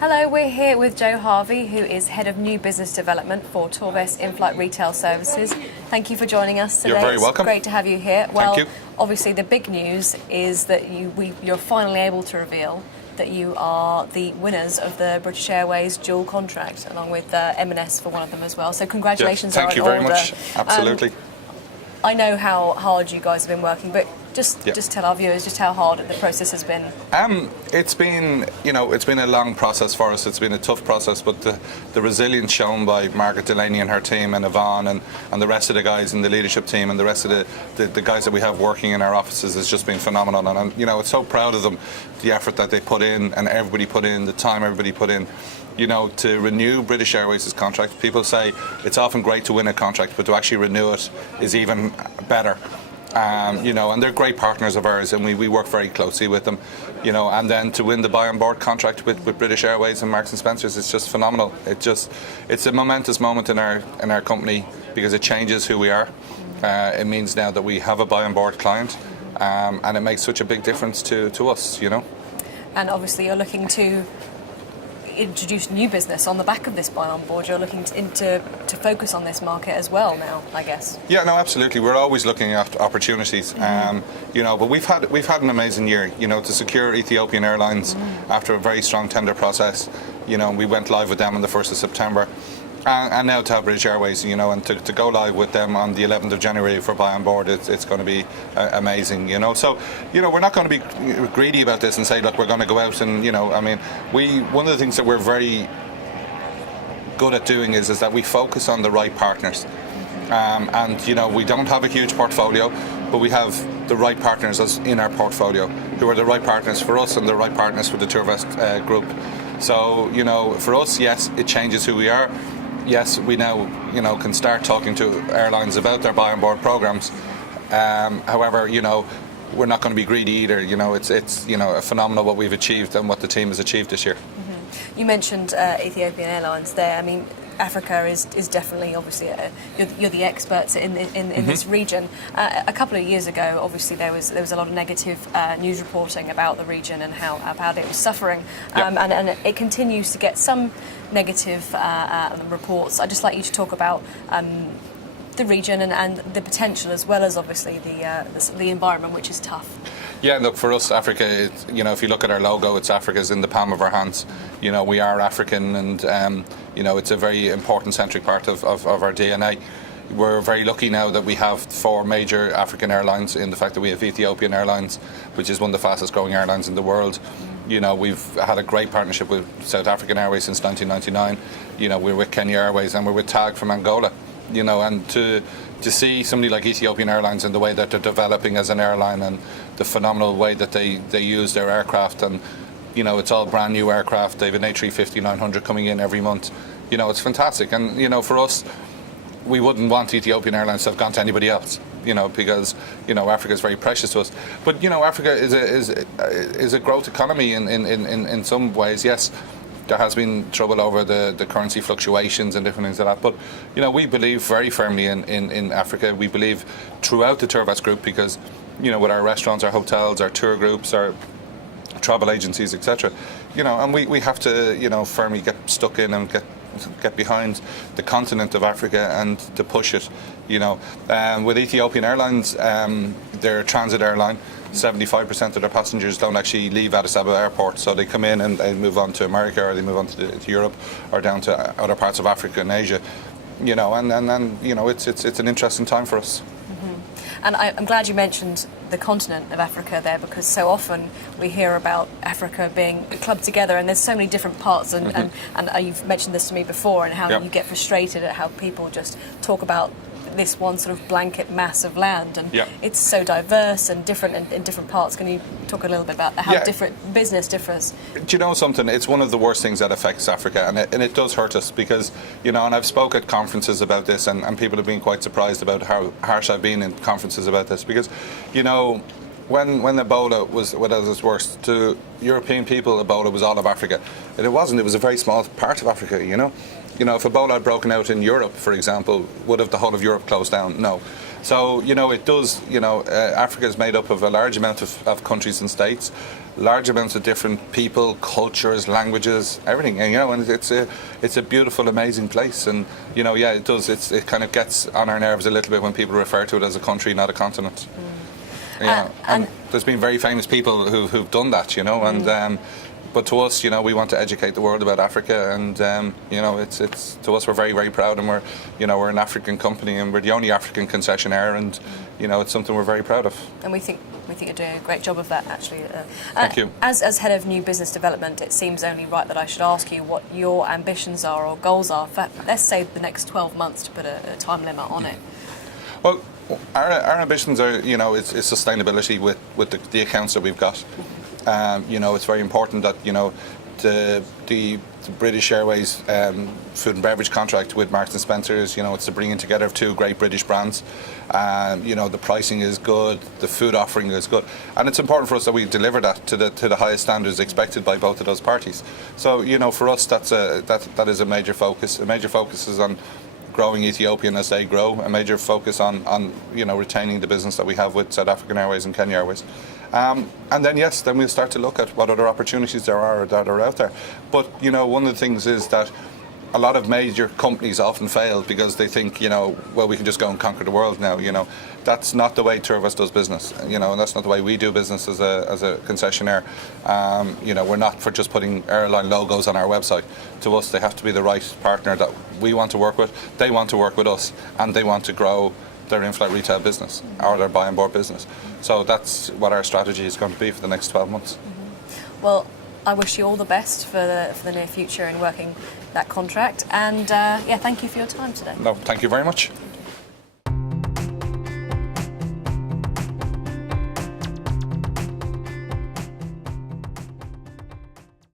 Hello, we're here with Joe Harvey, who is Head of New Business Development for Tourvest Inflight Retail Services. Thank you for joining us today. You're very welcome. It's great to have you here. Thank you. Obviously the big news is that you're finally able to reveal that you are the winners of the British Airways dual contract, along with M&S for one of them as well. So congratulations Thank you very order. much. Absolutely. I know how hard you guys have been working, but just tell our viewers just how hard the process has been. It's been a long process for us. It's been a tough process, but the resilience shown by Margaret Delaney and her team, and Yvonne and the rest of the guys in the leadership team and the rest of the guys that we have working in our offices has just been phenomenal. And I'm so proud of them, the effort that they put in, and everybody put in, the time everybody put in. To renew British Airways' contract. People say it's often great to win a contract, but to actually renew it is even better. And they're great partners of ours, and we work very closely with them. And then to win the buy on board contract with British Airways and Marks and Spencer's, it's just phenomenal. It's a momentous moment in our company because it changes who we are. It means now that we have a buy on board client, and it makes such a big difference to us. And obviously, you're looking to introduce new business on the back of this buy on board. You're looking to focus on this market as well now, I guess. Yeah, no, absolutely. We're always looking at opportunities. But we've had an amazing year. To secure Ethiopian Airlines after a very strong tender process. We went live with them on the 1st of September. And now to have British Airways, and to go live with them on the 11th of January for buy on board, it's going to be amazing, So, we're not going to be greedy about this and say, look, we're going to go out and, one of the things that we're very good at doing is that we focus on the right partners. We don't have a huge portfolio, but we have the right partners in our portfolio who are the right partners for us and the right partners for the Tourvest group. So, for us, yes, it changes who we are. Yes, we now, can start talking to airlines about their buy on board programs. However, we're not going to be greedy either. It's phenomenal what we've achieved and what the team has achieved this year. You mentioned Ethiopian Airlines there. I mean, Africa is definitely, obviously, you're the experts in this region. A couple of years ago, obviously, there was a lot of negative news reporting about the region and how it was suffering, and it continues to get some negative reports. I'd just like you to talk about the region and the potential, as well as obviously the environment, which is tough. Yeah, look, for us, Africa, if you look at our logo, it's Africa's in the palm of our hands. We are African, and it's a very important centric part of our DNA. We're very lucky now that we have 4 major African airlines, in the fact that we have Ethiopian Airlines, which is one of the fastest growing airlines in the world. We've had a great partnership with South African Airways since 1999. We're with Kenya Airways, and we're with TAG from Angola. And to see somebody like Ethiopian Airlines and the way that they're developing as an airline, and the phenomenal way that they use their aircraft, and it's all brand new aircraft. They have an A350-900 coming in every month. It's fantastic. And for us, we wouldn't want Ethiopian Airlines to have gone to anybody else, because Africa is very precious to us. But Africa is a growth economy in some ways. Yes, there has been trouble over the currency fluctuations and different things like that. But we believe very firmly in Africa. We believe throughout the Tourvest group, because with our restaurants, our hotels, our tour groups, our travel agencies, etc. And we have to firmly get stuck in and get behind the continent of Africa and to push it. With Ethiopian Airlines, they're a transit airline. 75% of their passengers don't actually leave Addis Ababa airport, so they come in and they move on to America, or they move on to Europe, or down to other parts of Africa and Asia. It's an interesting time for us. And I'm glad you mentioned the continent of Africa there, because so often we hear about Africa being clubbed together, and there's so many different parts, and you've mentioned this to me before, and how you get frustrated at how people just talk about this one sort of blanket mass of land, and it's so diverse and different in different parts. Can you talk a little bit about how different business differs? Do you know something? It's one of the worst things that affects Africa, and it does hurt us, because and I've spoke at conferences about this, and people have been quite surprised about how harsh I've been in conferences about this, because when Ebola was at its worst, to European people, Ebola was all of Africa, and it wasn't. It was a very small part of Africa. If Ebola had broken out in Europe, for example, would have the whole of Europe closed down? No. So, it does, Africa is made up of a large amount of countries and states. large amounts of different people, cultures, languages, everything. And, and it's a beautiful, amazing place. And it does. It kind of gets on our nerves a little bit when people refer to it as a country, not a continent. And there's been very famous people who've done that, and. But to us, we want to educate the world about Africa, and it's to us, we're very, very proud, and we're an African company, and we're the only African concessionaire, and it's something we're very proud of. And we think you're doing a great job of that, actually. Thank you. As head of new business development, it seems only right that I should ask you what your ambitions are or goals are for, let's say, the next 12 months, to put a time limit on it. Well, our ambitions are, it's sustainability with the accounts that we've got. It's very important that the British Airways food and beverage contract with Marks and Spencer's, it's the bringing together of two great British brands. The pricing is good, the food offering is good, and it's important for us that we deliver that to the highest standards expected by both of those parties. So for us, that is a major focus. A major focus is on growing Ethiopian as they grow. A major focus on retaining the business that we have with South African Airways and Kenya Airways. And then we'll start to look at what other opportunities there are that are out there. But one of the things is that a lot of major companies often fail because they think we can just go and conquer the world now. That's not the way Tourvest does business. And that's not the way we do business as a concessionaire. We're not for just putting airline logos on our website. To us, they have to be the right partner that we want to work with. They want to work with us, and they want to grow their Inflight retail business or their buy and board business. So that's what our strategy is going to be for the next 12 months. Mm-hmm. Well, I wish you all the best for the near future in working that contract, and thank you for your time today. No, thank you very much.